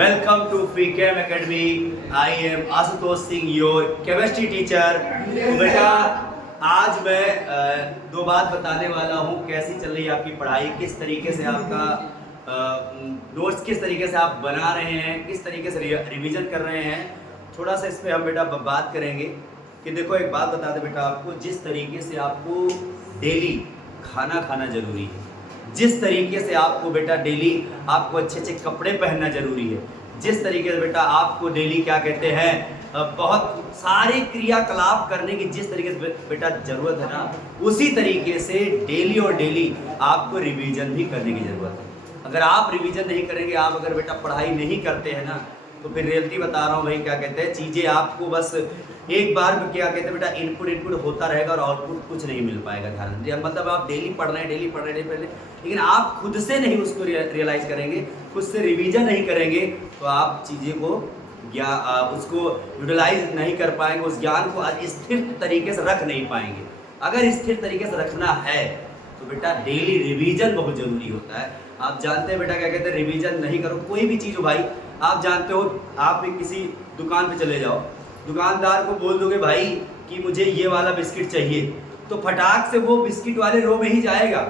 Welcome to FreeChem Academy. I am Ashutosh Singh, your chemistry teacher. तो बेटा आज मैं दो बात बताने वाला हूँ, कैसी चल रही है आपकी पढ़ाई, किस तरीके से आपका नोट्स किस तरीके से आप बना रहे हैं, किस तरीके से रिवीजन कर रहे हैं। थोड़ा सा इस पर हम बेटा बात करेंगे कि देखो एक बात बता दे बेटा आपको, जिस तरीके से आपको डेली खाना खाना जरूरी है, जिस तरीके से आपको बेटा डेली आपको अच्छे अच्छे कपड़े पहनना जरूरी है, जिस तरीके से बेटा आपको डेली क्या कहते हैं बहुत सारे क्रियाकलाप करने की जिस तरीके से बेटा जरूरत है ना, उसी तरीके से डेली और डेली आपको रिवीजन भी करने की जरूरत है। अगर आप रिवीजन नहीं करेंगे, आप अगर बेटा पढ़ाई नहीं करते हैं ना, तो फिर रियलिटी बता रहा हूँ भाई, क्या कहते हैं चीज़ें आपको बस एक बार में क्या कहते हैं बेटा इनपुट होता रहेगा और आउटपुट कुछ नहीं मिल पाएगा। ध्यान मतलब आप डेली पढ़ रहे हैं, लेकिन आप खुद से नहीं उसको रियलाइज़ करेंगे, खुद से रिवीजन नहीं करेंगे, तो आप चीज़ें को उसको यूटिलाइज नहीं कर पाएंगे, उस ज्ञान को स्थिर तरीके से रख नहीं पाएंगे। अगर स्थिर तरीके से रखना है तो बेटा डेली रिवीजन बहुत ज़रूरी होता है। आप जानते हैं बेटा क्या कहते हैं, रिवीजन नहीं करो कोई भी चीज़ हो भाई, आप जानते हो आप किसी दुकान पे चले जाओ, दुकानदार को बोल दोगे भाई कि मुझे ये वाला बिस्किट चाहिए, तो फटाक से वो बिस्किट वाले रो में ही जाएगा।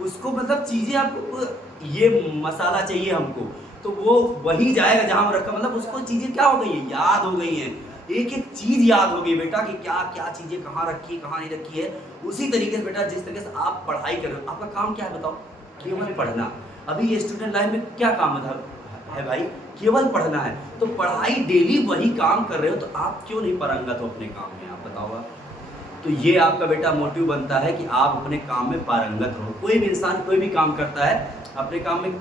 उसको मतलब चीज़ें आपको ये मसाला चाहिए हमको, तो वो वही जाएगा जहाँ रखा, मतलब उसको चीज़ें क्या हो गई है, याद हो गई हैं, एक एक चीज़ याद हो गई बेटा कि क्या क्या चीज़ें कहाँ रखी है कहाँ नहीं रखी है। उसी तरीके से बेटा जिस तरीके से आप पढ़ाई कर रहे हो, आपका काम क्या है बताओ, केवल पढ़ना। अभी ये स्टूडेंट लाइफ में क्या काम है भाई, केवल पढ़ना है। तो पढ़ाई डेली वही काम कर रहे हो, तो आप क्यों नहीं पारंगत हो अपने काम में, आप बताओ। तो ये आपका बेटा मोटिव बनता है कि आप अपने काम में पारंगत हो। कोई भी इंसान कोई भी काम करता है अपने काम में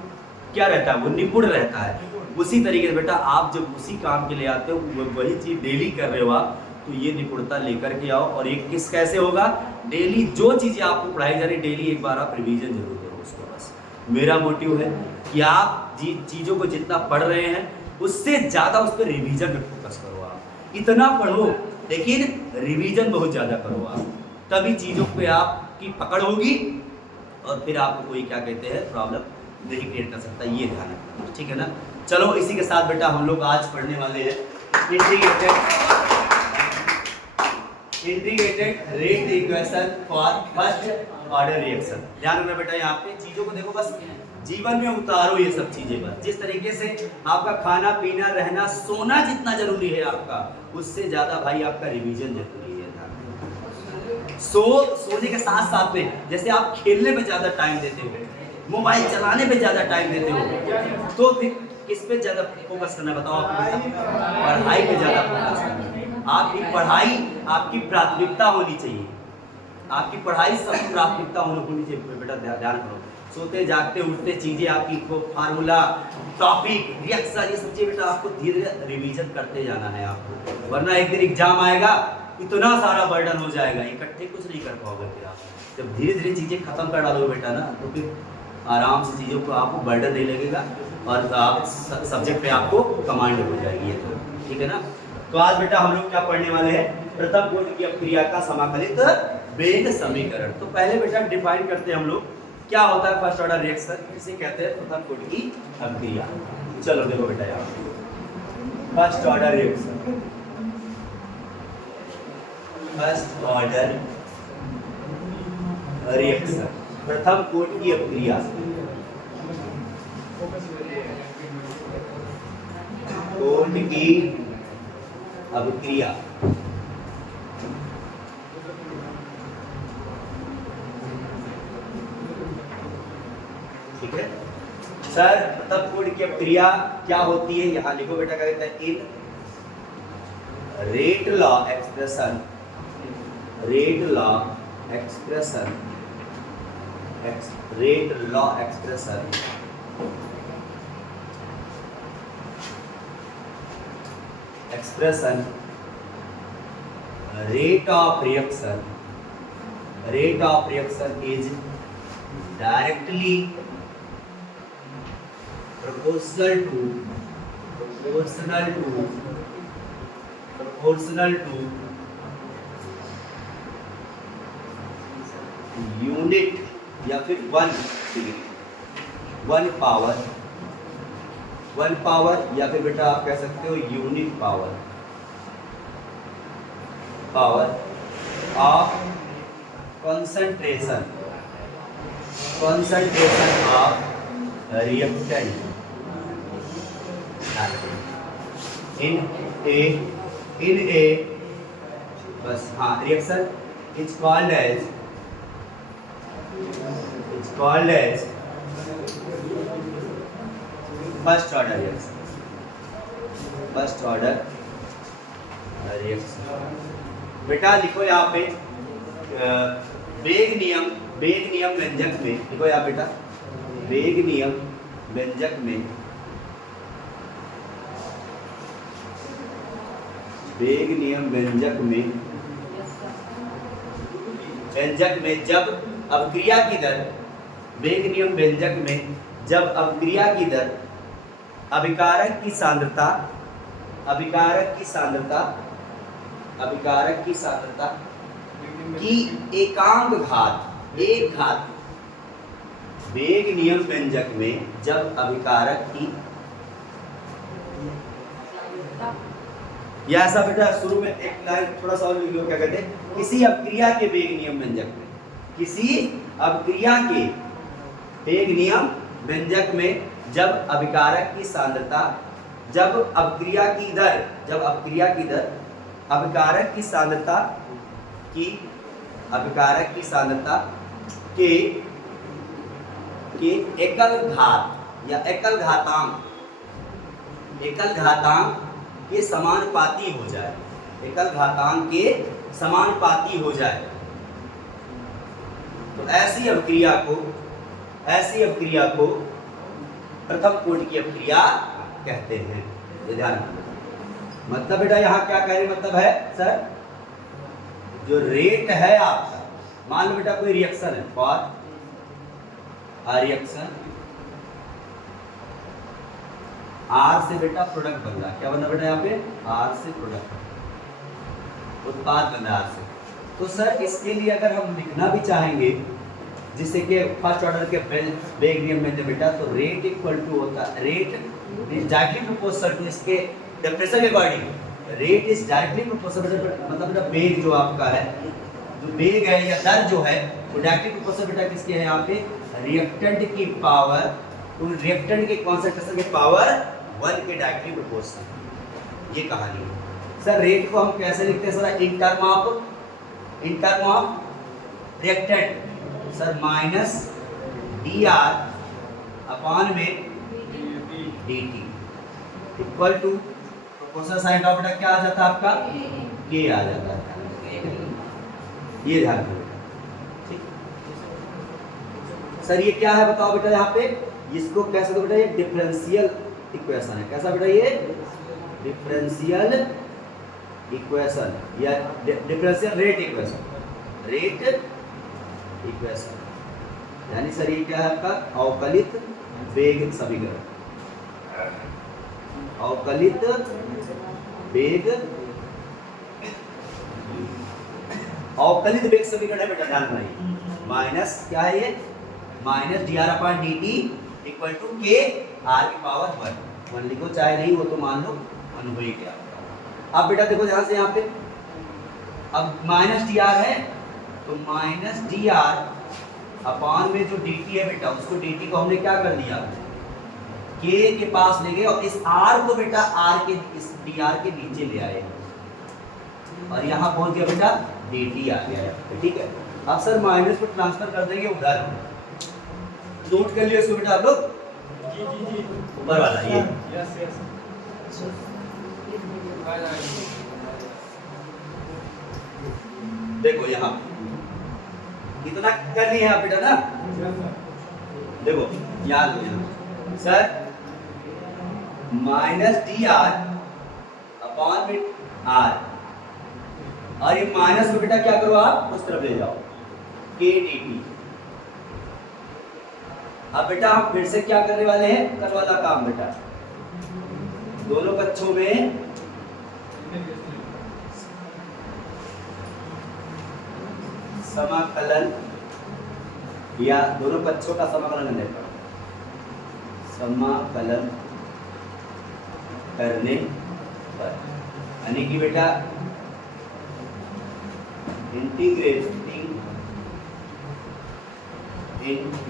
क्या रहता है, वो निपुण रहता है। उसी तरीके से बेटा आप जब उसी काम के लिए आते हो, वही चीज़ डेली कर रहे हो आप, तो ये निपुणता लेकर के आओ। और ये कैसे होगा, डेली जो चीज़ें आपको पढ़ाई जा रही डेली एक बार आप रिवीजन जरूर करो उसको। बस मेरा मोटिव है कि आप चीज़ों को जितना पढ़ रहे हैं उससे ज़्यादा उस पर रिवीजन में फोकस करो। आप इतना पढ़ो लेकिन रिवीजन बहुत ज़्यादा करो आप, तभी चीज़ों पे आपकी पकड़ होगी और फिर आपको कोई क्या कहते हैं प्रॉब्लम नहीं क्रिएट कर सकता। ये ध्यान रखना, ठीक है ना। चलो इसी के साथ बेटा हम लोग आज पढ़ने वाले हैं integrated rate equation for first order reaction. ध्यान रखना बेटा, यहाँ पे चीज़ों को देखो, बस जीवन में उतारो ये सब चीज़ें। बस जिस तरीके से आपका खाना पीना रहना सोना जितना जरूरी है आपका, उससे ज़्यादा भाई आपका रिवीजन जरूरी है। सोने के साथ साथ में जैसे आप खेलने पे ज़्यादा टाइम देते हो, मोबाइल चलाने पे ज़्यादा टाइम देते हो, तो फिर किस पे ज़्यादा फोकस करना बताओ आपको, पढ़ाई पे ज़्यादा फोकस करना। आपकी पढ़ाई आपकी प्राथमिकता होनी चाहिए, आपकी पढ़ाई सबकी प्राथमिकता होनी चाहिए बेटा। ध्यान करो, सोते जागते उठते चीज़ें आपकी को फार्मूला टॉपिक रिएक्शन ये सब चीज़ें बेटा आपको धीरे धीरे रिवीजन करते जाना है आपको, वरना एक दिन एग्जाम आएगा इतना सारा बर्डन हो जाएगा, इकट्ठे कुछ नहीं कर पाओगे। फिर आप जब धीरे धीरे चीज़ें खत्म कर डालोगे बेटा ना, तो फिर आराम से चीज़ों को आपको बर्डन नहीं लगेगा और आप सब्जेक्ट पे आपको कमांड हो जाएगी। ये तो ठीक है ना। तो आज बेटा हम लोग क्या पढ़ने वाले हैं, प्रथम कोटि की अपक्रिया का समाकलित वेग समीकरण। तो पहले बेटा डिफाइन करते हैं हम लोग क्या होता है फर्स्ट ऑर्डर रिएक्शन, इसे कहते हैं प्रथम कोटि की अपक्रिया। चलो देखो बेटा, यहाँ first order reaction, first order reaction, प्रथम कोटि की अपक्रिया, कोटि की अपक्रिया। ठीक है सर, प्रथम कोटि की अपक्रिया क्या होती है, यहाँ लिखो बेटा, क्या कहता है, in rate law expression, rate law expression, rate law expression, expression rate of reaction, rate of reaction is directly proportional to unit या फिर 1 डिग्री, 1 पावर वन पावर, या फिर बेटा आप कह सकते हो unit power of concentration of reactant in a बस हाँ reaction is called as first order reaction. बेटा लिखो यहाँ पे वेग नियम व्यंजक में लिखो यहाँ बेटा, वेग नियम व्यंजक में जब अपक्रिया की दर वेग नियम व्यंजक में जब अपक्रिया की दर अभिकारक की सांद्रता की एकांक घात एक घात वेग नियम व्यंजक में जब अभिकारक की या ऐसा बेटा शुरू में एक लाइन थोड़ा सा और लिख लो, क्या कहते हैं, किसी अपक्रिया के वेग नियम व्यंजक में, किसी अपक्रिया के वेग नियम व्यंजक में जब अभिकारक की सांद्रता जब अपक्रिया की दर अभिकारक की सांद्रता के एकल घात या एकल घातांक के समानुपाती हो जाए, तो ऐसी अपक्रिया को प्रथम कोटि की अपक्रिया कहते हैं। ये ध्यान रखना। मतलब बेटा यहाँ क्या कहने मतलब है सर, जो रेट है आपका, मान लो बेटा कोई रिएक्शन है, फॉर अ रिएक्शन आर से बेटा प्रोडक्ट बन रहा है, क्या बन रहा है बेटा यहाँ पे, आर से प्रोडक्ट उत्पाद बन रहा है आर से। तो सर इसके लिए अगर हम लिखना भी चाहेंगे जिससे कि फर्स्ट ऑर्डर के वेग नियम में बेटा, तो रेट इक्वल टू होता है, rate is directly proportional to इसके टेम्परेचर के according, rate is directly proportional, मतलब बेटा वेग जो आपका है, जो वेग है या दर जो है वो डायरेक्टली प्रोपोर्शनल बेटा किसके है यहाँ पे, रिएक्टेंट की पावर, तो रिएक्टेंट के कॉन्सेंट्रेशन के पावर 1 के डायरेक्टली प्रोपोर्शनल। ये कहानी है सर। रेट को हम कैसे लिखते हैं sir, in term of reactant sir, minus dr upon में dt equal to proportional sign of बेटा क्या आ जाता है आपका, k आ जाता है। ये ध्यान रखो ठीक सर। ये क्या है बताओ बेटा, यहाँ पे इसको कैसे दो बेटा, ये डिफरेंशियल इक्वेशन है। कैसा बेटा, ये डिफरेंशियल इक्वेशन या डिफरेंशियल रेट इक्वेशन, यानी सर ये क्या है आपका, अवकलित वेग समीकरण, अवकलित वेग समीकरण है बेटा, ध्यान रखना। माइनस क्या है ये, minus D R upon D T equal to K R की पावर 1 लिखो, चाहे नहीं वो तो मान लो वन हो ही गया। अब बेटा देखो ध्यान से यहाँ पे, अब माइनस डी आर है तो माइनस डी आर अपॉन में जो डी टी है बेटा, उसको डी टी को हमने क्या कर दिया, के के पास ले गए और इस आर को बेटा आर के इस डी आर के नीचे ले आए और यहाँ पहुंच गया बेटा डी टी आ गया, ठीक है। अब सर माइनस को ट्रांसफर कर देंगे उधर, नोट कर लिया इसको बेटा आप लोग, जी ऊपर वाला ये, यस देखो यहाँ इतना कर लिया है बेटा ना, देखो याद हो sir, minus D R upon में आर, और ये माइनस को बेटा क्या करो आप उस तरफ ले जाओ, के डी टी। अब बेटा हम फिर से क्या करने वाले हैं, कल वाला काम बेटा, दोनों कक्षों में समाकलन या दोनों पक्षों का समाकलन करने पर समाकलन करने पर, यानी कि बेटा इंटीग्रेटिंग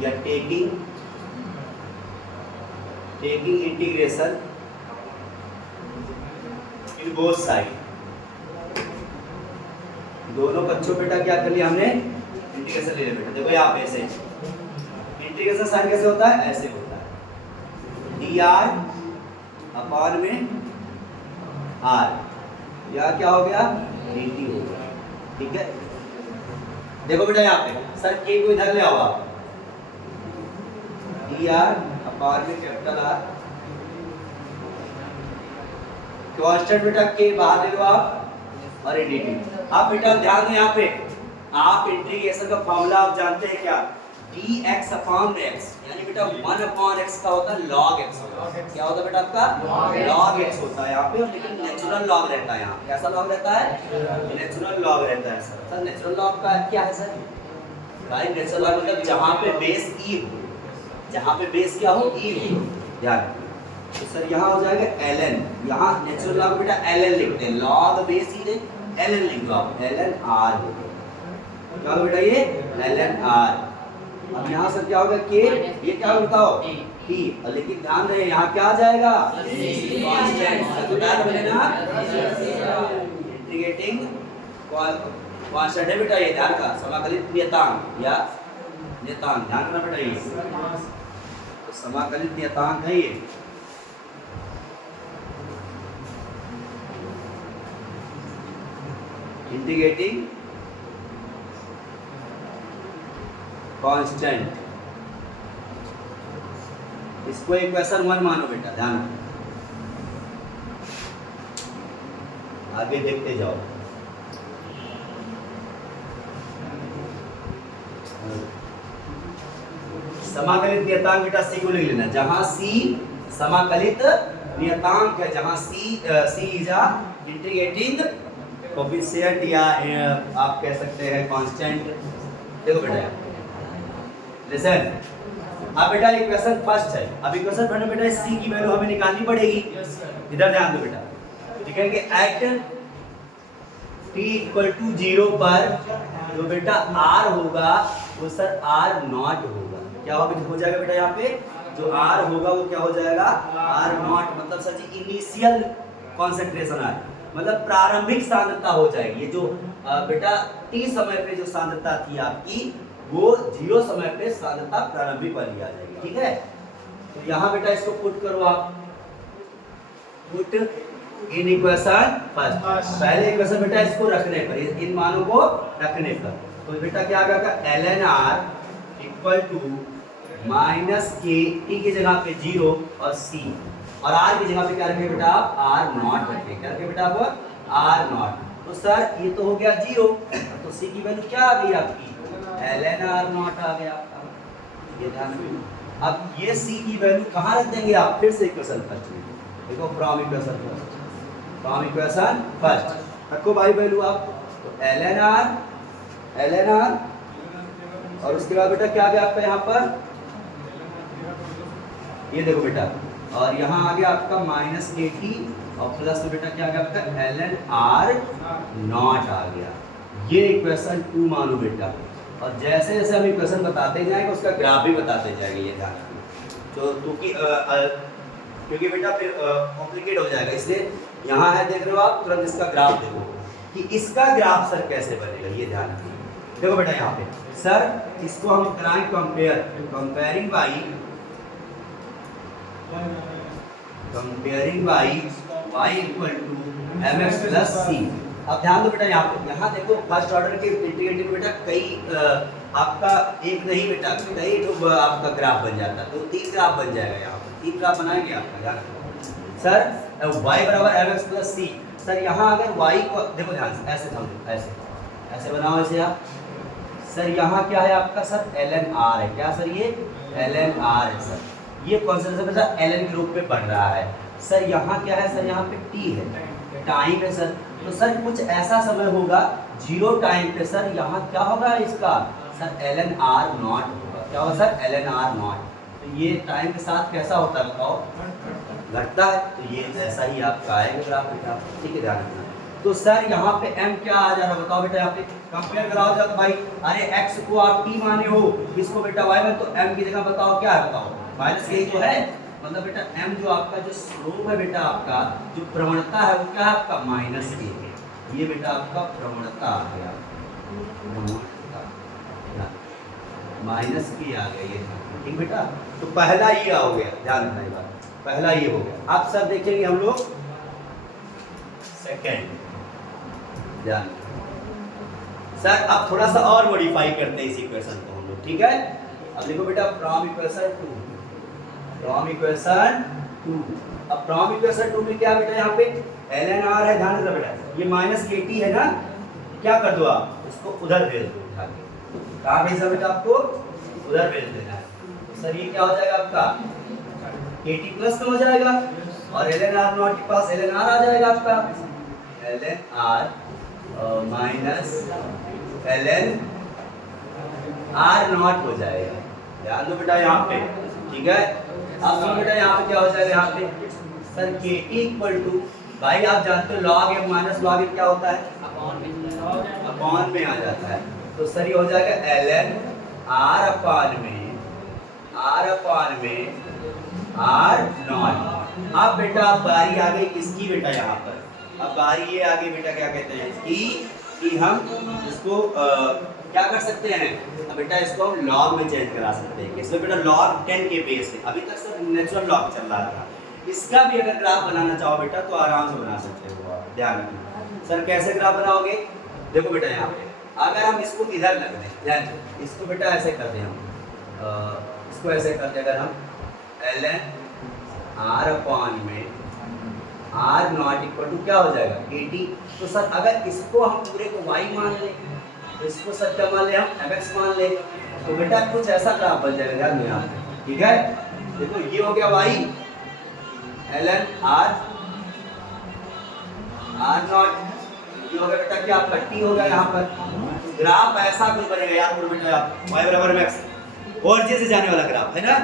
या taking integration in both side, दोनों पक्षों बेटा क्या कर लिया हमने, इंटीग्रेशन ले लिया बेटा। देखो यहाँ पे ऐसे इंटीग्रेशन साइन कैसे होता है, ऐसे होता है dr अपॉन में r, या क्या हो गया dt हो गया, ठीक है। देखो बेटा यहाँ पे सर के को इधर ले आओ आप, dr अपॉन में कैपिटल R, कांस्टेंट बेटा के बाहर ले लो आप, और dt। आप बेटा ध्यान दो यहाँ पे, आप इंटीग्रेशन का फॉर्मूला आप जानते हैं क्या, dx अपॉन x, यानी बेटा 1 अपॉन x का होता है log x होता है। क्या होता है बेटा आपका log x होता है यहाँ पे, लेकिन नेचुरल लॉग रहता है यहाँ। कैसा लॉग रहता है, नेचुरल लॉग रहता है सर। सर नेचुरल लॉग का क्या है सर, भाई नेचुरल लॉग मतलब जहाँ पे बेस e हो, जहाँ पे बेस क्या हो e हो, ध्यान। तो सर यहाँ हो जाएगा ln, यहाँ नेचुरल लॉग बेटा ln लिखते हैं, log बेस e ने ln लिख दो आप, ln r हो गया। क्या होगा बेटा ये ln r। अब यहाँ सर क्या होगा के, ये क्या बताओ t, लेकिन ध्यान रहे यहाँ क्या आ जाएगा कांस्टेंट, तो याद बनेगा इंटीग्रेटिंग कांस्टेंट है बेटा, ये ध्यान का समाकलित नियतांक या नियतांक, ध्यान रखना बेटा ये तो समाकलित नियतांक है ये। इंटीग्रेटिंग कांस्टेंट, इसको इक्वेशन 1 मानो बेटा, ध्यान रखो। आगे देखते जाओ, समाकलित नियतांक बेटा सी को लिख लेना, जहां सी समाकलित नियतांक है, जहां सी इज अ इंटीग्रेटिंग कोएफिशिएंट या आप कह सकते हैं कांस्टेंट। देखो बेटा लिसन, अब बेटा इक्वेशन फर्स्ट है, अब इक्वेशन फर्स्ट में बेटा सी की वैल्यू हमें निकालनी पड़ेगी। इधर ध्यान दो बेटा, ठीक है कि एट t इक्वल टू 0 पर जो बेटा r होगा वो सर r नॉट होगा। क्या हो जाएगा बेटा यहाँ पे, जो r होगा वो क्या हो जाएगा r नॉट, मतलब सर जी इनिशियल कॉन्सेंट्रेशन है, मतलब प्रारंभिक सांद्रता हो जाएगी। ये जो बेटा t समय पे जो सांद्रता थी आपकी, वो 0 समय पे सांद्रता प्रारंभिक वाली आ जाएगी, ठीक है। तो यहाँ बेटा इसको पुट करो आप, पुट इन इक्वेशन फर्स्ट, पहले इक्वेशन बेटा इसको रखने पर, इन मानों को रखने पर, तो बेटा क्या आ गया ln r equal to minus K, T की जगह पे 0 और c, और r की जगह पे क्या रखें बेटा आप r नॉट रखें। क्या रखें बेटा आप r नॉट। तो सर ये तो हो गया 0, तो c की वैल्यू क्या आ गई आपकी ln r नॉट आ गया आपका, ये ध्यान रखिए। अब ये c की वैल्यू कहाँ रख देंगे आप, फिर से इक्वेशन फर्स्ट में देखो, फ्रॉम इक्वेशन फर्स्ट रखो भाई वैल्यू आप, तो ln r और उसके बाद बेटा क्या आ गया आपका यहाँ पर, ये देखो बेटा, और यहाँ आ गया आपका माइनस के टी और प्लस में बेटा क्या आ गया आपका ln r नॉट आ गया। ये इक्वेशन 2 मानो बेटा, और जैसे जैसे हम इक्वेशन बताते जाएंगे उसका ग्राफ भी बताते जाएंगे, ये ध्यान रखना। तो क्योंकि बेटा फिर कॉम्प्लिकेट हो जाएगा, इसलिए यहाँ है देख रहे हो आप, तुरंत इसका ग्राफ देखो कि इसका ग्राफ सर कैसे बनेगा, ये ध्यान रखिए। देखो बेटा यहाँ पे सर इसको हम कराएं comparing by y equal to mx plus c। अब ध्यान दो बेटा यहाँ देखो फर्स्ट ऑर्डर के इंटीग्रेटिंग बेटा कई आपका एक नहीं बेटा कई तो आपका ग्राफ बन जाता है, तो 3 ग्राफ बन जाएगा, यहाँ पर 3 ग्राफ बनाएंगे आपका, ध्यान रखो सर y बराबर mx प्लस c। सर यहाँ अगर y को देखो ध्यान से ऐसे समझो, ऐसे बनाओ ऐसे आप, सर यहाँ क्या है आपका सर ln r है, क्या सर ये ln r है सर, ये कॉन्सेंट्रेशन बेटा ln के रूप में बढ़ रहा है। सर यहाँ क्या है सर, यहाँ पे t है, टाइम है सर, तो सर कुछ ऐसा समय होगा 0 टाइम पे सर यहाँ क्या होगा इसका सर ln r नॉट होगा। क्या होगा सर ln r नॉट। तो ये टाइम के साथ कैसा होता है बताओ, घटता है, तो ये ऐसा ही आपका आएगा ग्राफ बेटा, ठीक है, ध्यान रखना। तो सर यहाँ पे m क्या आ जा रहा है बताओ बेटा, यहाँ पे कंपेयर कराओ जाओ तो भाई, अरे x को आप t माने हो, इसको बेटा y में, तो m की जगह बताओ क्या है, बताओ माइनस के ही तो है, मतलब बेटा m जो आपका जो स्लोप है बेटा, आपका जो प्रवणता है वो क्या है आपका माइनस के है, ये बेटा आपका प्रवणता आ गया, माइनस की आ गया ये, ठीक बेटा। तो पहला ये हो गया, ध्यान रखना ये बात, पहला ये हो गया। अब सर देखेंगे हम लोग सेकेंड, ध्यान सर अब थोड़ा सा और मॉडिफाई करते हैं इस इक्वेशन को हम लोग, ठीक है। अब देखो बेटा from equation two, from equation two, अब फ्रॉम इक्वेशन टू में क्या बेटा यहाँ पे ln r है, ध्यान रखना बेटा, ये माइनस के टी है ना, क्या कर दो आप उसको उधर भेज दो, उठा के कहाँ भेजना बेटा, आपको उधर भेज देना है। तो सर ये क्या हो जाएगा आपका के टी प्लस का हो जाएगा, और ln r नॉट के पास ln r आ जाएगा आपका ln r minus ln r not हो जाएगा, ध्यान दो बेटा यहाँ पे, ठीक है। अब सुनो बेटा यहाँ पे क्या हो जाएगा, यहाँ पे सर के टी इक्वल टू, भाई आप जानते हो log m minus log m क्या होता है, अपॉन में आ जाता है, तो सर ये हो जाएगा ln r अपॉन में r नॉट। अब बेटा बारी आ गई किसकी बेटा यहाँ पर, अब बारी ये आ गई बेटा, क्या कहते हैं इसकी, कि हम इसको क्या कर सकते हैं, अब बेटा इसको हम लॉग में चेंज करा सकते हैं, इसमें बेटा log 10 के बेस पे, अभी तक सर नेचुरल लॉग चल रहा था, इसका भी अगर ग्राफ बनाना चाहो बेटा तो आराम से बना सकते हो आप, ध्यान रखना। सर कैसे ग्राफ बनाओगे, देखो बेटा यहाँ पे अगर हम इसको इधर लग दें, ध्यान इसको बेटा ऐसे कर दें हम, इसको ऐसे कर दें अगर हम ln r अपॉन में r नॉट इक्वल टू क्या हो जाएगा के टी, तो सर अगर इसको हम पूरे को y मान लें, तो इसको सर क्या मान ले हम mx मान ले, तो बेटा कुछ ऐसा ग्राफ बन जाएगा, ध्यान दो यहाँ पे, ठीक है। देखो ये हो गया y ln r नॉट, ये हो गया बेटा क्या आपका t हो गया, यहाँ पर ग्राफ ऐसा कुछ बनेगा यार बेटा, y बराबर mx और से जाने वाला ग्राफ है ना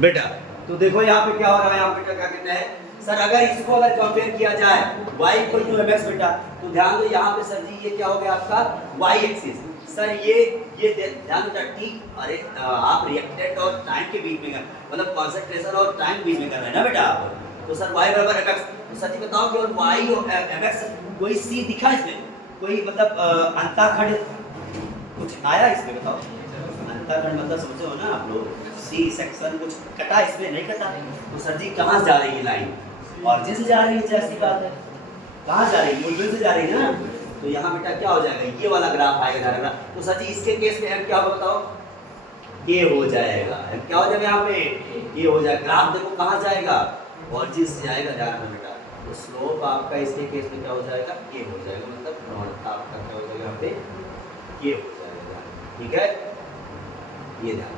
बेटा। तो देखो यहाँ पे क्या हो रहा है, यहाँ पे क्या कहते हैं सर, अगर इसको अगर कंपेयर किया जाए y इक्वल टू mx बेटा, तो ध्यान दो यहाँ पे सर जी ये क्या हो गया आपका y एक्सिस, सर ये ध्यान बेटा t, अरे आप रिएक्टेंट और टाइम के बीच में मतलब कंसंट्रेशन और टाइम के बीच में कर रहे हैं ना बेटा आप, तो सर y बराबर mx, तो सर जी बताओ कि y और mx कोई c दिखा इसमें, कोई मतलब अंताखंड कुछ आया इसमें, बताओ अंताखंड मतलब समझो हो ना आप लोग, सी सेक्शन कुछ कटा इसमें नहीं कटा, तो सर जी कहाँ जा रही है लाइन, ऑरिजिन से जा रही है, जैसी बात है कहाँ जा रही है, मूल से जा रही है ना, तो यहाँ बेटा क्या हो जाएगा ये वाला ग्राफ आएगा, तो सर जी इसके केस में m क्या होगा बताओ, ये हो जाएगा, m क्या हो जाएगा यहाँ पे ये हो जाएगा, ग्राफ देखो कहाँ जाएगा ऑरिजिन से जाएगा, ध्यान रखना बेटा। तो स्लोप आपका इसके केस में क्या हो जाएगा, ये हो जाएगा, मतलब प्रवणता आपका क्या हो जाएगा यहाँ पे ये हो जाएगा, ठीक है, ये ध्यान।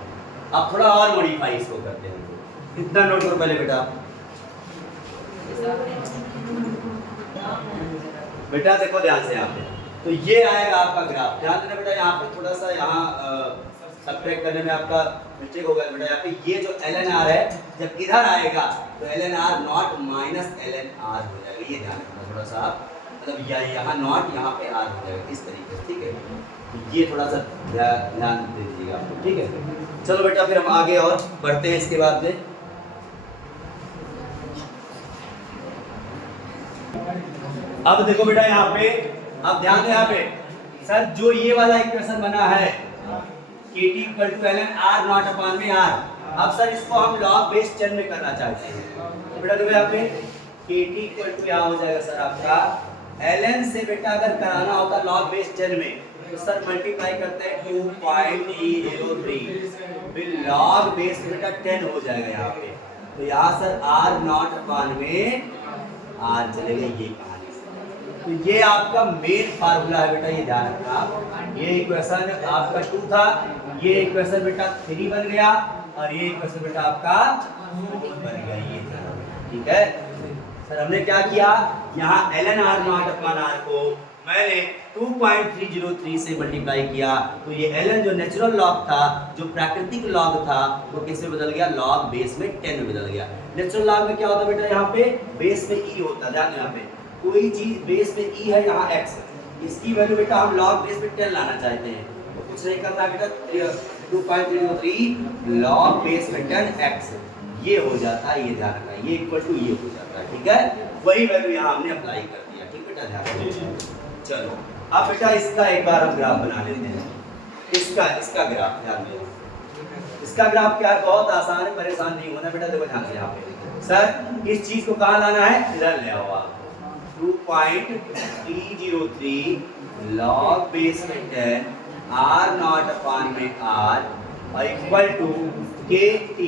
अब थोड़ा और मॉडिफाई इसको करते हैं, कितना नोट करो पहले बेटा, बेटा देखो ध्यान से यहाँ पे, तो ये आएगा आपका ग्राफ, ध्यान देना बेटा, यहाँ पे थोड़ा सा यहाँ सब्ट्रैक्ट करने में आपका मिस्टेक हो गया बेटा, यहाँ पे ये जो ln r है जब इधर आएगा तो ln r naught minus ln r हो जाएगा, ये ध्यान रखना थोड़ा सा, मतलब यहाँ नॉट यहाँ पे r हो जाएगा इस तरीके से, ठीक है, तो ये थोड़ा सा ध्यान दे दीजिएगा आपको, ठीक है। चलो बेटा फिर हम आगे और बढ़ते हैं इसके बाद में, अब देखो बेटा यहाँ पे, अब ध्यान दो यहाँ पे सर, जो ये वाला इक्वेशन बना है K T equal to ln r naught upon में r, अब सर इसको हम लॉग बेस 10 में करना चाहते हैं, तो बेटा देखो यहाँ पे के टी इक्वल टू यहाँ हो जाएगा सर आपका ln से बेटा अगर कराना होता लॉग बेस 10 में, तो सर मल्टीप्लाई करते हैं 2.303, फिर लॉग बेस बेटा 10 हो जाएगा यहाँ पे, तो यहाँ सर r नॉट अपॉन में r चलेगा, ये कहानी से। तो ये आपका मेन फार्मूला है बेटा, ये ध्यान रखना, ये इक्वेशन आपका 2 था, ये इक्वेशन बेटा 3 बन गया, और ये इक्वेशन बेटा आपका 4 बन गया, ये ठीक है। सर हमने क्या किया, यहाँ ln r naught upon r को मैंने 2.303 से मल्टीप्लाई किया तो ये ln जो नेचुरल लॉग था, जो प्राकृतिक लॉग था, वो किसमें बदल गया? लॉग बेस में 10 में बदल गया। नेचुरल लॉग में क्या होता है बेटा? यहाँ पे बेस में e होता है। ध्यान यहाँ पे कोई चीज बेस में e है, यहाँ x है, इसकी वैल्यू बेटा हम लॉग बेस में 10 लाना चाहते हैं तो कुछ नहीं करना बेटा, 2.303 लॉग बेस में 10 x ये हो जाता है, ये ध्यान रखना, ये इक्वल टू ये हो जाता है। ठीक है, वही वैल्यू यहाँ हमने अप्लाई कर दिया। ठीक बेटा, ध्यान रखना। चलो अब बेटा इसका एक बार हम ग्राफ बना लेते हैं। इसका ग्राफ ध्यान देना। इसका ग्राफ क्या है? बहुत आसान है, परेशान नहीं होना बेटा। देखो ध्यान से यहाँ पे सर इस चीज को कहाँ लाना है? इधर ले आओ आप। 2.303 लॉग बेस में 10 r नॉट अपान में r equal to KT।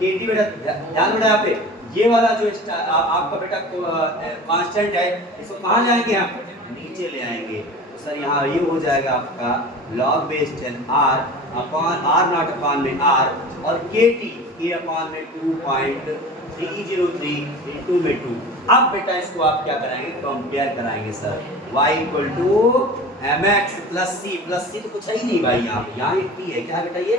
KT बेटा ध्यान बेटा यहाँ पे ये वाला जो आपका बेटा कांस्टेंट है, इसको कहाँ ले आएंगे? हम नीचे ले आएंगे तो सर यहाँ ये हो जाएगा आपका log base 10 r upon r not upon में r और KT के अपान में 2.303 इंटू में 2। अब बेटा इसको आप क्या कराएंगे? कंपेयर कराएंगे sir. y equal to mx plus c तो कुछ है ही नहीं भाई, यहाँ एक t है। क्या है बेटा? ये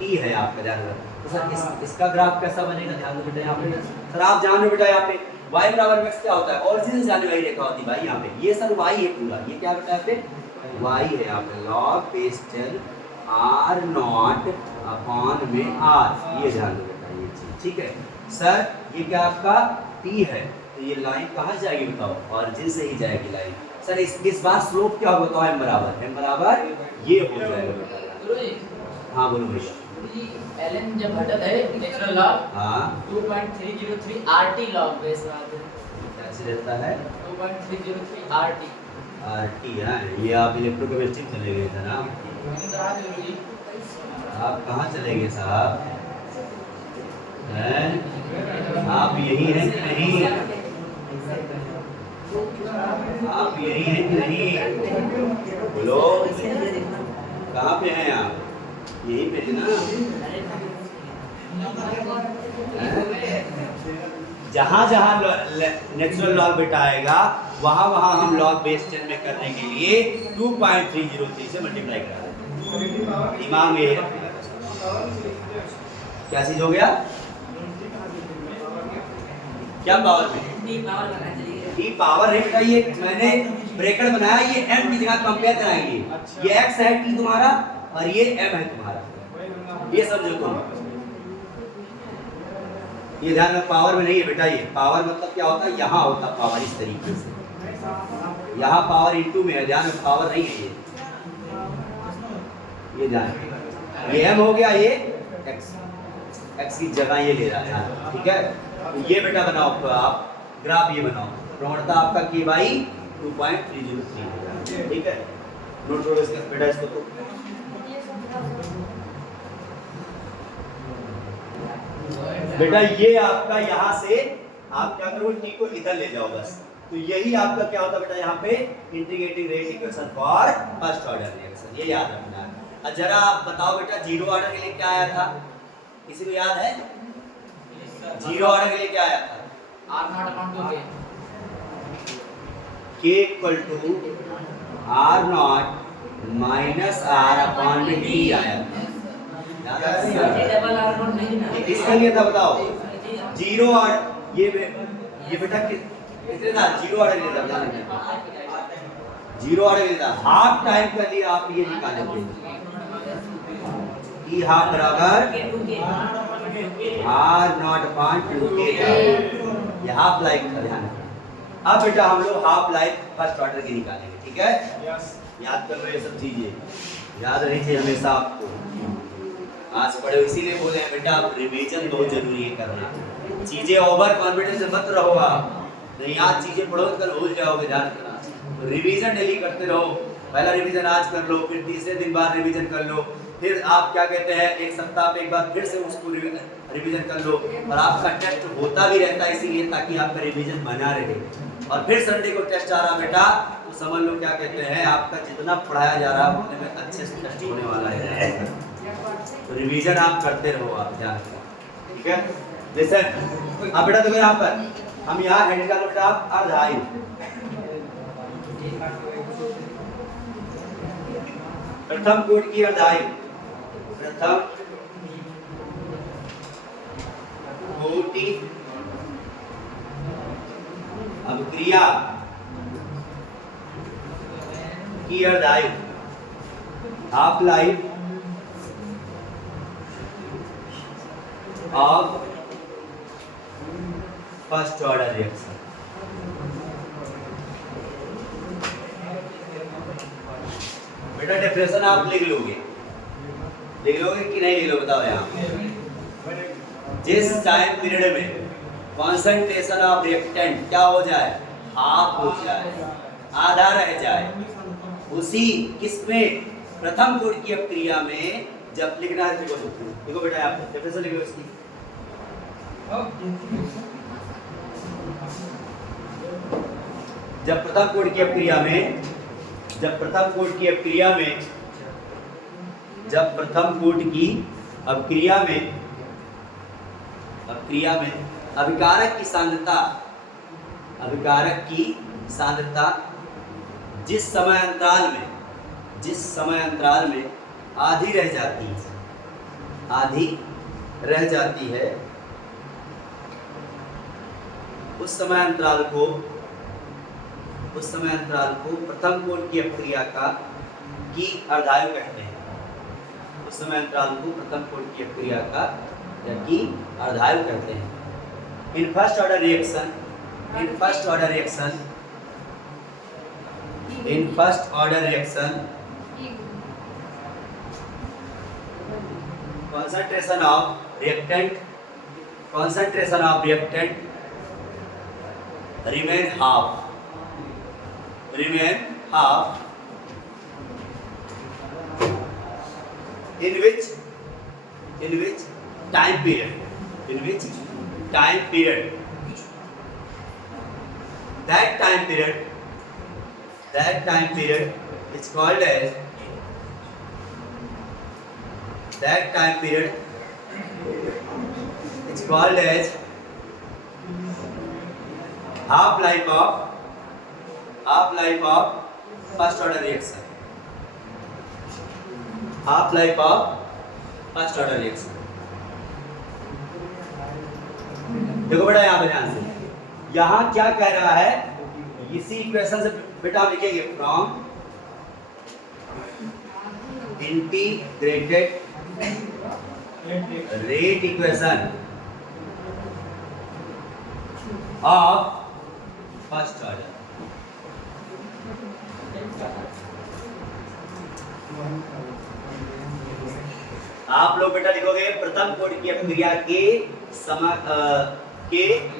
t है आपका, ध्यान रखना। तो सर इसका ग्राफ कैसा बनेगा? ध्यान दो बेटा यहाँ पे सर, आप जान लो बेटा यहाँ पे y बराबर x क्या होता है? ओरिजिन से जाने वाली रेखा होती है भाई यहाँ पे। ये सर y है पूरा, ये क्या बेटा यहाँ पे? y है यहाँ पे log base 10 r naught upon में r। ये ध्यान दो बेटा ये चीज। ठीक है सर, ये क्या आपका t है तो ये लाइन कहाँ जाएगी बताओ? ओरिजिन से ही जाएगी लाइन। सर इस बार स्लोप क्या होगा? तो m बराबर ये हो जाएगा बेटा। हाँ बोलो भैया। ln जब घटक है नेचुरल लॉग, हाँ 2.303 RT लॉग बेस में कैसे रहता है? 2.303 RT है। ये आप इलेक्ट्रोकेमिस्ट्री चले गए थे ना? आप कहाँ चले गए साहब? आप यही हैं कि नहीं? आप यही हैं कि नहीं? बोलो कहाँ पे हैं आप? यही पे है ना? जहाँ जहाँ नेचुरल लॉग बेटा आएगा वहाँ वहाँ हम लॉग बेस 10 में करने के लिए 2.303 से मल्टीप्लाई करा देंगे। दिमाग में ये क्या चीज हो गया? क्या पावर में? टी पावर है बेटा। ये मैंने ब्रैकेट बनाया, ये m की जगह कंपेयर कराएंगे। ये x है t तुम्हारा और ये m है तुम्हारा, ये समझो तुम। ये ध्यान में पावर में नहीं है बेटा। ये पावर मतलब क्या होता है? यहाँ होता पावर इस तरीके से, यहाँ पावर इनटू में है। ध्यान में पावर नहीं है ये ध्यान। ये m हो गया, ये x की जगह ये ले रहा है। ठीक है, तो ये बेटा बनाओ आप ग्राफ, ये बनाओ। प्रवणता आपका k बाई 2.303। ठीक है, नोट करो इसका बेटा इसको। तो बेटा ये आपका यहाँ से आप क्या करो? t को इधर ले जाओ बस। तो यही आपका क्या होता है बेटा? यहाँ पे integrating rate equation for first order reaction, ये याद रखना है। अब जरा आप बताओ बेटा जीरो ऑर्डर के लिए क्या आया था? किसी को याद है? जीरो ऑर्डर के लिए क्या आया था? R naught upon 2 k equal to r naught minus r upon में t आया था। डबल R नॉट नहीं ना, किसके लिए था बताओ? Zero order. ये बेटा कितने था? जीरो ऑर्डर के लिए था। जीरो ऑर्डर के लिए था। हाफ टाइम के लिए आप ये निकालेंगे कि हाफ बराबर r नॉट अपॉन 2k था। ये हाफ लाइफ का ध्यान रखना। अब बेटा हम लोग हाफ लाइफ फर्स्ट ऑर्डर की निकालेंगे। ठीक है, याद कर लो ये सब चीजें, याद रही थी हमेशा आपको। आज पढ़ो, इसीलिए बोले हैं बेटा आप रिवीजन बहुत जरूरी है करना। चीजें ओवर कॉन्फिडेंस से मत रहो आप, नहीं आज चीजें पढ़ो कल भूल जाओगे। ध्यान रखना, तो रिवीजन डेली करते रहो। पहला रिवीजन आज कर लो, फिर तीसरे दिन बाद रिवीजन कर लो, फिर आप क्या कहते हैं एक सप्ताह पे एक बार फिर से उसको रिवीजन कर लो। और आपका टेस्ट होता भी रहता है इसीलिए ताकि आपका रिवीजन बना रहे। और फिर संडे को टेस्ट आ रहा बेटा तो समझ लो क्या कहते हैं आपका जितना पढ़ाया जा रहा है उतने में अच्छे से टेस्ट होने वाला है। तो रिवीजन आप करते रहो, आप ध्यान रखो। ठीक है, लिसन अब बेटा देखो यहाँ पर हम यहाँ हेड का बेटा आप अर्ध आयु प्रथम कोट की अर्धायु, प्रथम कोटि अभिक्रिया की अर्धायु, half life of first order reaction. बेटा डेफिनेशन आप लिख लोगे कि नहीं लिख लो, बताओ यहाँ। जिस टाइम पीरियड में कॉन्सेंट्रेशन ऑफ रिएक्टेंट क्या हो जाए, हाफ हो जाए, आधा रह जाए, उसी किसमें, प्रथम कोट की अपक्रिया में जब लिखना है, देखो बेटा आप डेफिनेशन लिख लो इसकी। जब प्रथम कोट की अपक्रिया में, जब प्रथम कोट की अपक्रिया में, जब प्रथम कोट की अपक्रिया में, अपक्रिया में अभिकारक की सांद्रता, अभिकारक की सांद्रता जिस समय अंतराल में, जिस समय अंतराल में आधी रह जाती है, आधी रह जाती है, उस समय अंतराल को, उस समय अंतराल को प्रथम कोट की अपक्रिया का की अर्धायु कहते हैं। उस समय अंतराल को प्रथम कोट की अपक्रिया का या की अर्धायु कहते हैं। In first order reaction, in first order reaction, in first order reaction concentration of reactant, concentration of reactant remain half, remain half, in which time period, in which time period, that time period, that time period is called as, that time period is called as half life of first order reaction, half life of first order reaction। देखो बेटा यहाँ पे ध्यान से, यहाँ क्या कह रहा है, इसी इक्वेशन से बेटा हम लिखेंगे from integrated rate equation of first order. आप लोग बेटा लिखोगे प्रथम कोट की अपक्रिया के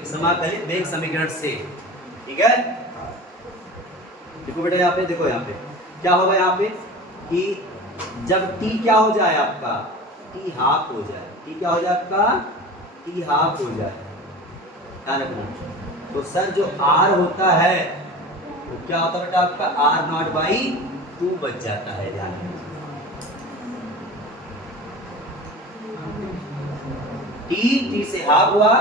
समाकलित वेग समीकरण से, ठीक है। देखो बेटा यहाँ पे, देखो यहाँ पे क्या होगा, यहाँ पे कि जब t क्या हो जाए आपका, t हाफ हो जाए, t क्या हो जाए आपका, t हाफ हो जाए, ध्यान रखना। तो सर जो r होता है वो क्या होता है बेटा आपका, r0/2 बच जाता है, ध्यान रखना। t से हाफ हुआ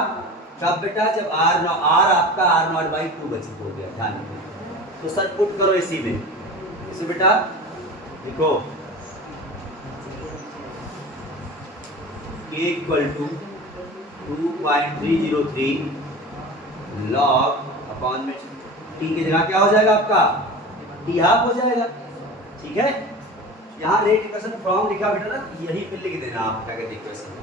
कब बेटा, जब r आपका r0/2 बच हो गया, ध्यान रखना। तो सर पुट करो इसी में, इसे बेटा लिखो k = 2.303 log अपॉन में t की जगह क्या हो जाएगा आपका, t हाफ हो जाएगा, ठीक है। यहाँ रेट इक्वेशन फ्रॉम लिखा बेटा ना, यही पे लिख देना आप क्या कहते इक्वेशन।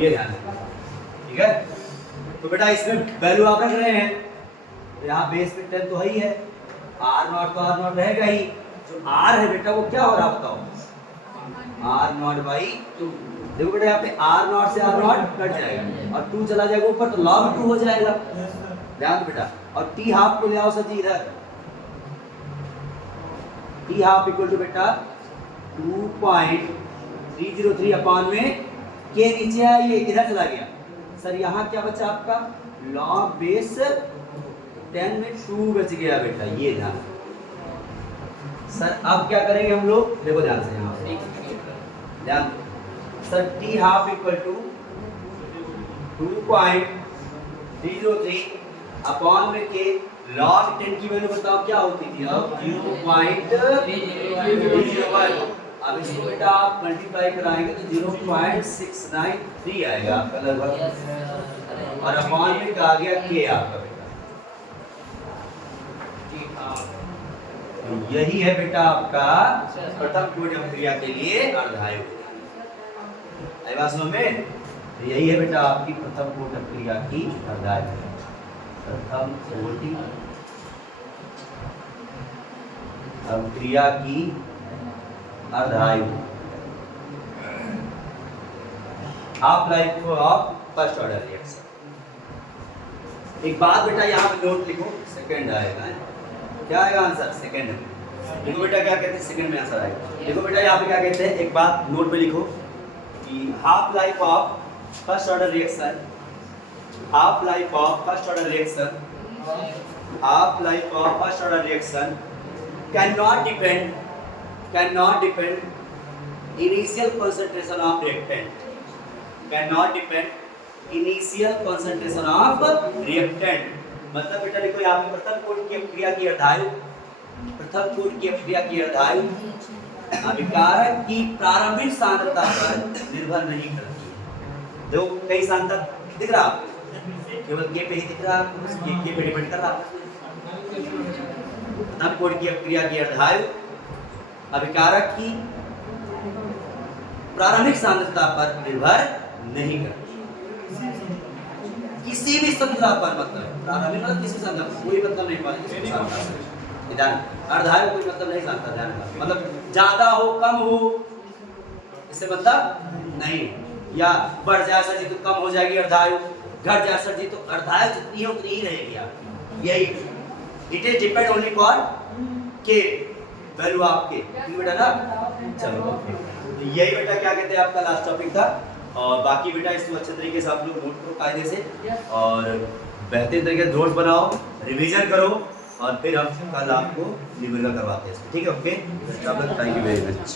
ये ध्यान, ठीक है। तो बेटा इसमें वैल्यू आप रख रहे हैं, तो यहाँ बेस पे 10 तो है ही है, r0 तो r0 रहेगा ही, जो r है बेटा वो क्या हो रहा है बताओ, r0/2। देखो बेटा यहाँ पे r0 से r0 कट जाएगा और 2 चला जाएगा ऊपर, तो log 2 हो जाएगा, ध्यान बेटा। और t हाफ को ले आओ सर इधर, t हाफ इक्वल टू बेटा 2.303 अपॉन में के नीचे आइए, इधर चला गया सर, यहाँ क्या बचा आपका, log बेस 10 में 2 बच गया बेटा, ये ध्यान। सर अब क्या करेंगे हम लोग, देखो ध्यान से, यहाँ ध्यान sir, t half equal to 2.303 upon में के log 10 की वैल्यू बताओ क्या होती थी अब 0.301। अब इसको बेटा आप मल्टीप्लाई कराएंगे तो 0.693 आएगा आपका लगभग, और अपॉन में आ गया के आपका बेटा। तो यही है बेटा आपका प्रथम कोटि अपक्रिया के लिए अर्धायु। आई बात समझ में? तो यही है बेटा आपकी प्रथम कोटि अपक्रिया की अर्धायु, प्रथम कोटि अपक्रिया की अर्धायु, half life of first order reaction. एक बात बेटा यहाँ पे नोट लिखो, सेकंड आएगा, क्या आएगा आंसर? सेकंड में। देखो बेटा क्या कहते हैं, सेकंड में आंसर आएगा। देखो बेटा यहाँ पे क्या कहते हैं, एक बात नोट में लिखो कि half life of first order reaction, half life of first order reaction, half life of first order reaction cannot depend initial concentration of reactant, cannot depend initial concentration of reactant। मतलब बेटा देखो यहाँ पे प्रथम कोटि की अपक्रिया की अर्धायु, प्रथम कोटि की अपक्रिया की अर्धायु अभिकारक की प्रारंभिक सांद्रता पर निर्भर नहीं करती है। देखो कई सांद्रता दिख रहा आपको, केवल के पे ही दिख रहा है आपको, के पे डिपेंड कर रहा है। प्रथम कोटि की अपक्रिया की अर्धायु अभिकारक की प्रारंभिक सांद्रता पर निर्भर नहीं करती, किसी भी सांद्रता पर, मतलब प्रारंभिक मतलब किसी सांद्रता पर, कोई मतलब नहीं पाएगी ध्यान, अर्धायु कोई मतलब नहीं सांद्रता, ध्यान मतलब ज्यादा हो कम हो इससे मतलब नहीं, या बढ़ जाए सर जी तो कम हो जाएगी अर्धायु, घट जाए सर जी तो अर्धायु जितनी है उतनी ही रहेगी आपकी। यही it is depend only for के वैल्यू आपके, ठीक बेटा ना? चलो ओके, तो यही बेटा क्या कहते हैं आपका लास्ट टॉपिक था। और बाकी बेटा इसको अच्छे तरीके से आप लोग नोट करो कायदे से, और बेहतरीन तरीके से नोट्स बनाओ, रिवीजन करो, और फिर हम कल आपको निबंधन करवाते हैं, ठीक है? Okay, thank you very much.